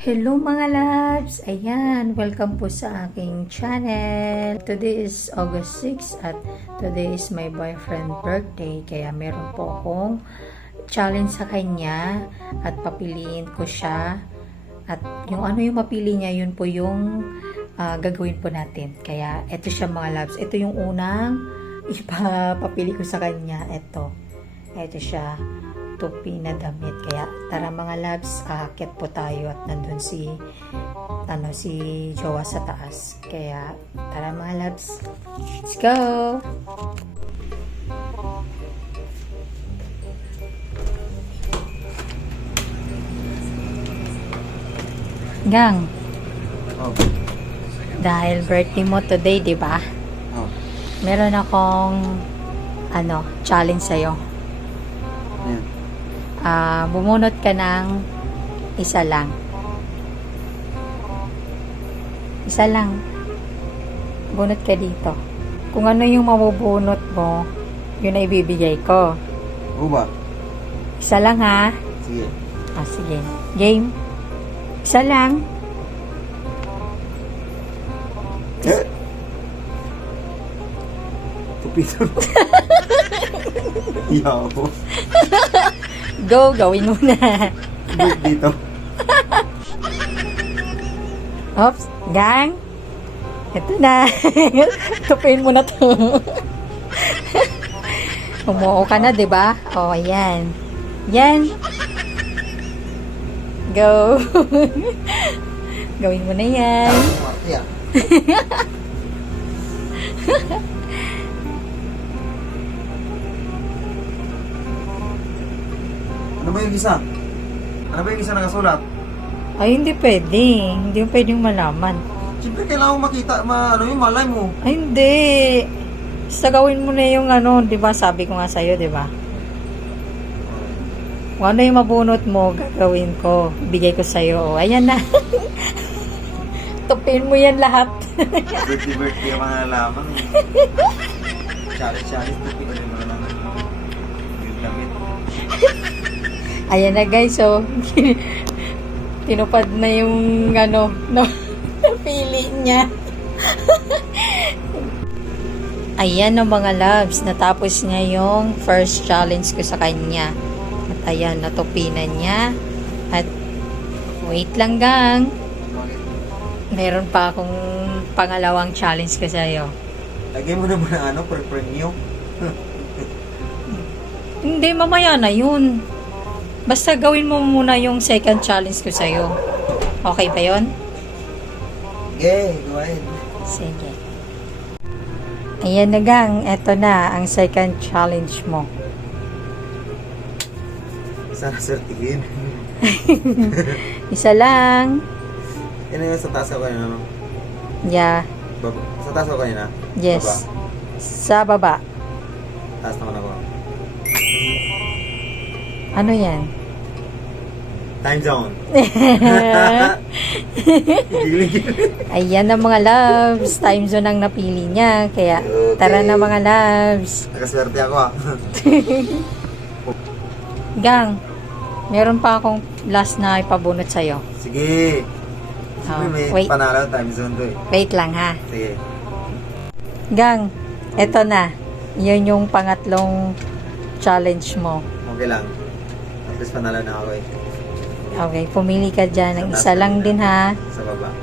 Hello mga loves! Ayan, welcome po sa aking channel. Today is August 6 at today is my boyfriend birthday. Kaya meron po akong challenge sa kanya at papiliin ko siya. At yung ano yung mapili niya, yun po yung gagawin po natin. Kaya eto siya mga loves. Ito yung unang ipapapili ko sa kanya. Ito siya. Tupi na damit. Kaya tara mga loves, aakyat po tayo at nandun si Jowa sa taas. Kaya tara mga loves, let's go! Gang, dahil birthday mo today, di ba? Meron akong challenge sa'yo. Bumunot ka ng isa lang. Isa lang. Bunot ka dito. Kung ano yung mabubunot mo, yun ay ibibigay ko. Ba? Isa lang ha? Sige. Sige. Game? Isa lang. Tupito. Yaw. Go, gawin mo na. Wait dito. Oops, gang. Ito na. Tupin mo na to. Umuo ka na, 'di ba? Oh, ayan. Yan. Go. Gawin mo na yan. Ano ba yung isa? Ano ba yung isa nakasulat? Ay, hindi pwede. Hindi mo pwedeng malaman. Siyempre kailangan mo makita, malay mo. Ay, hindi. Basta gawin mo na yung di ba? Sabi ko nga sa'yo, di ba? Kung ano yung mabunot mo, gagawin ko. Bigay ko sa'yo. Ayan na. Tupin mo yan lahat. Birthday ang mga lamang eh. Challenge, tupi ko rin mga naman. Yung damit. Ayan na guys, so tinupad na yung napili niya. Ayan na mga loves, natapos niya yung first challenge ko sa kanya. At ayan, natupinan niya. At wait lang gang. Meron pa akong pangalawang challenge ko sa'yo. Lagyan mo naman ng premium. Hindi, mamaya na yun. Basta gawin mo muna yung second challenge ko sa'yo. Okay ba yun? Okay, go ahead. Sige. Ayan na gang, eto na ang second challenge mo. Sana sertihin. Isa lang. Yan yung sa taas ako kanina, no? Yeah. Sa taas ako kanina? Yes. Baba. Sa baba. Taas naman ako. Ano yan? Time zone. Ayan na mga loves. Time zone ang napili niya. Kaya tara na mga loves. Nakaswerte ako ah. Gang, meron pa akong last na ipabunot sa'yo. Sige. Oh, Siyempre may wait. panalo time zone to eh. Wait lang ha. Sige. Gang, eto na. Yun yung pangatlong challenge mo. Okay lang. At least panalo na ako eh. Okay, pumili ka dyan. Ang isa lang din ha. Sa baba.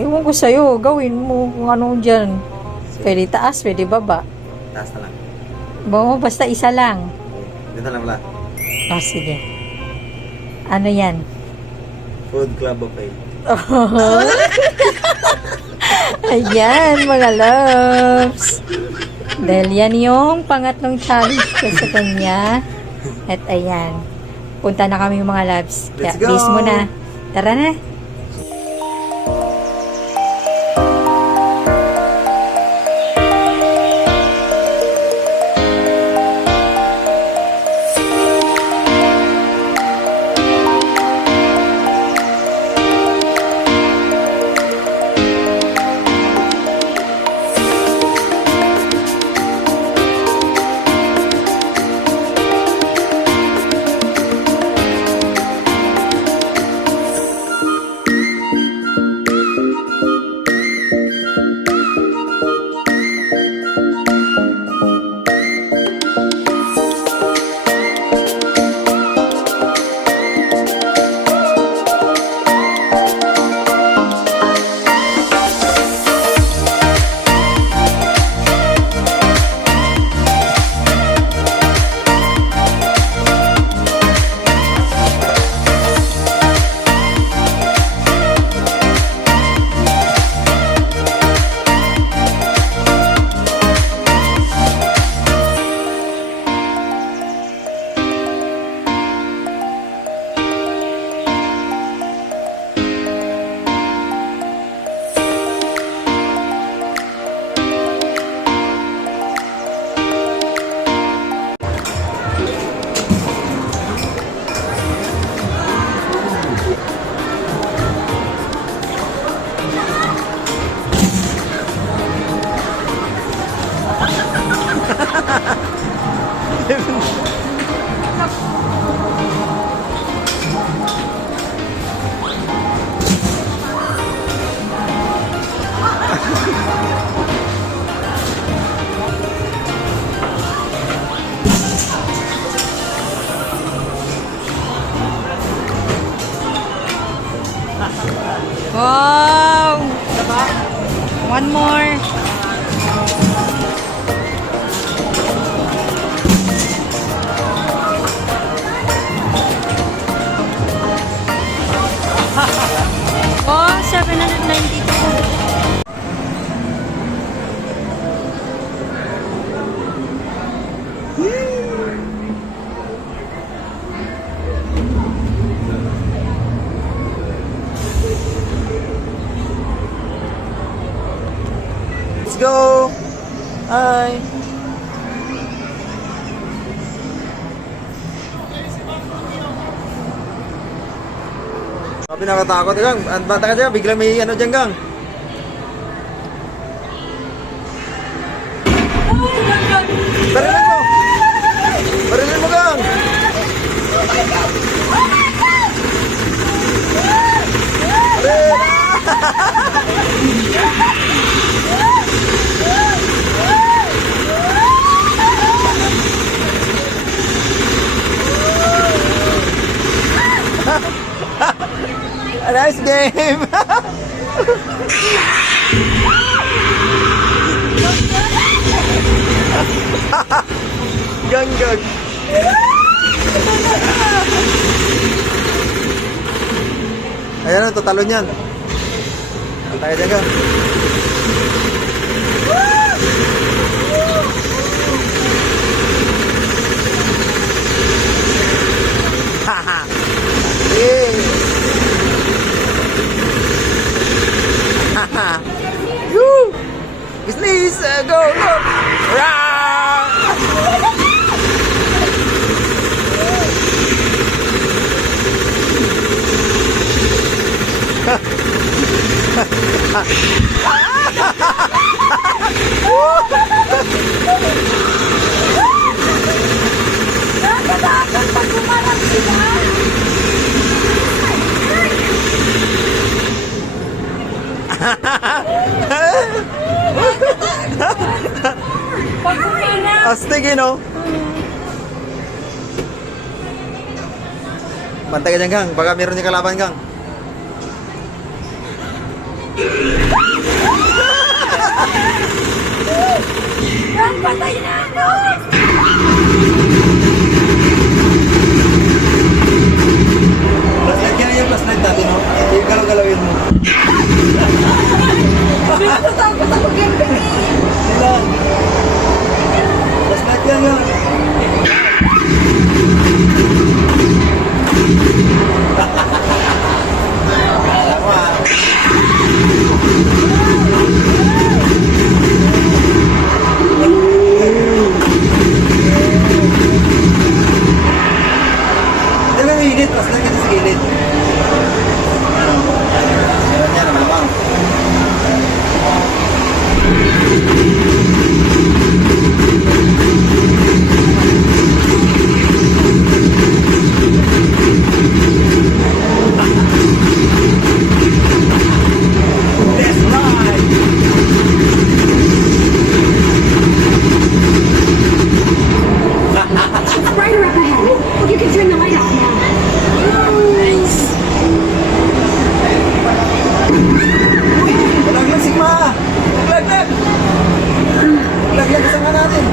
Ewan ko sa'yo, gawin mo kung ano dyan. Pwede taas, pwede baba. Taas na lang. Basta isa lang. Okay. Dito na lang pala. O, sige. Ano yan? Food Club Buffet. Ayan, mga loves. Dahil yan yung pangatlong challenge ko sa kanya. At ayan, punta na kami mga loves. Kaya, Let's go! bis mo na. Tara na. Wow! One more. Oh, 792. Let's go! Hi! Sabi nakatakot gang. Bata ka dyan, biglang may ano dyan gang. Barilin mo! Barilin mo gang! A nice game! Gang gang! Ayan ang tatalo niyan. Tayo dyan gang. Haha! Woo! Please, go, go! Rah! Nakakatakot pag umarap sila. Pag umarap. Astig eh, no? Bantay ka dyan, gang. Baka meron yung kalaban, gang. Ang patay na ako. Flashlight yan yung flashlight natin, no? Yung galaw-galawin mo. Natatakot ako gambling. Sila. Flashlight yan, gang. Hindi ba may init? Flashlight kasi sa gilid. Meron yan, malamang. It's brighter up ahead. You can turn the light off now. Nice. Laglag, Sigma! Laglag! Laglag, kasama natin.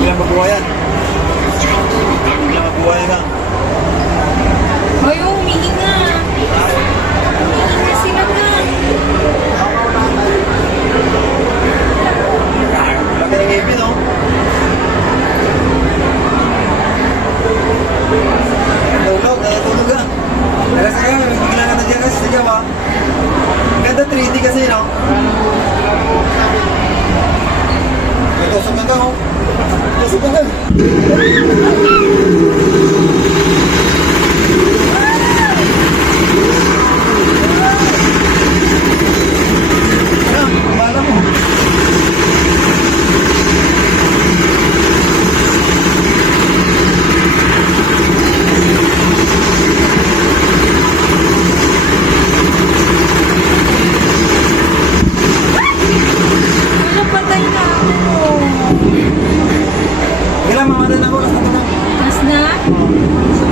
Bilang mabuhay yan. Bilang mabuhay yan. Ay, umihinga. Umihinga sila na. Laki ng ngipin, no? Tulog, natutulog ka. Kaya sa'yo, may bigla ka na dyan kasi sa Jawa. Ganda 3D kasi, no? May tusok ka, oh. Tusok ka. Ano, bala mo. Wala, patay na ako. lang, mamarin ako. Last na lang. Tapos na?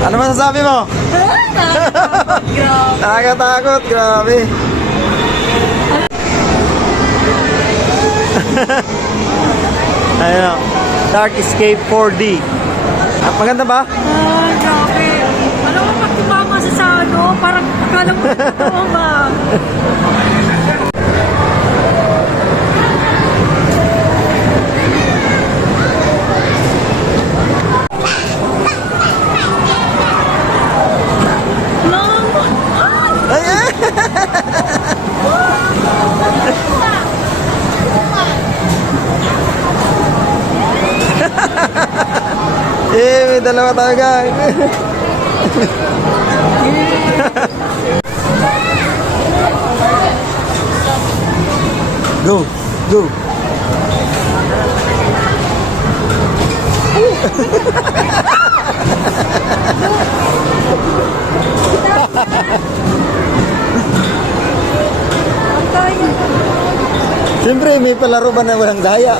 Ano masasabi mo? Nakakatakot, grabe. Ayun o. Dark Escape 4D. Maganda ba? Grabe. Alam mo, pag tumama sa ano, parang akala mo totoo ba? Eh, may dalawa tayo guys. Go, go. Siyempre, may palaro ba na walang daya?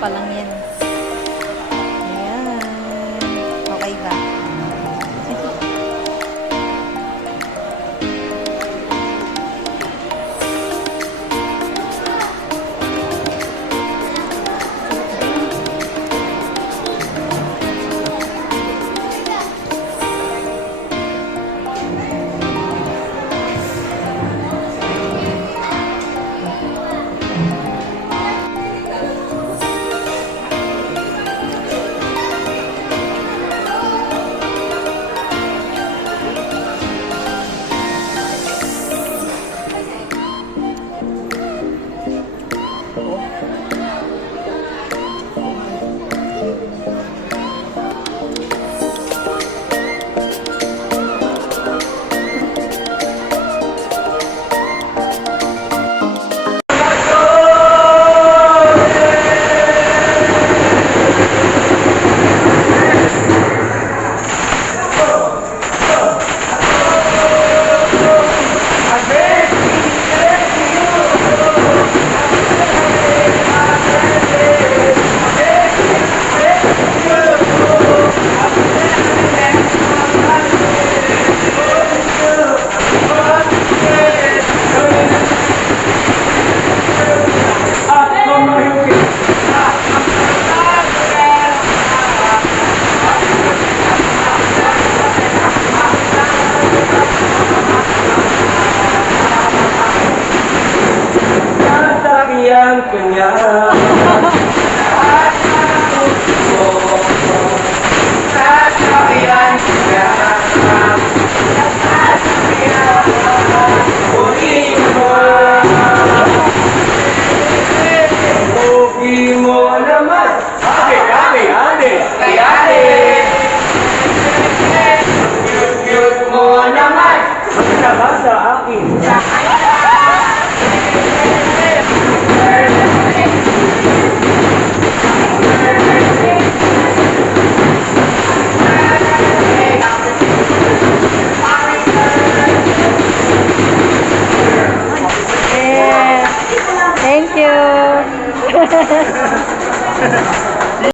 pa lang yan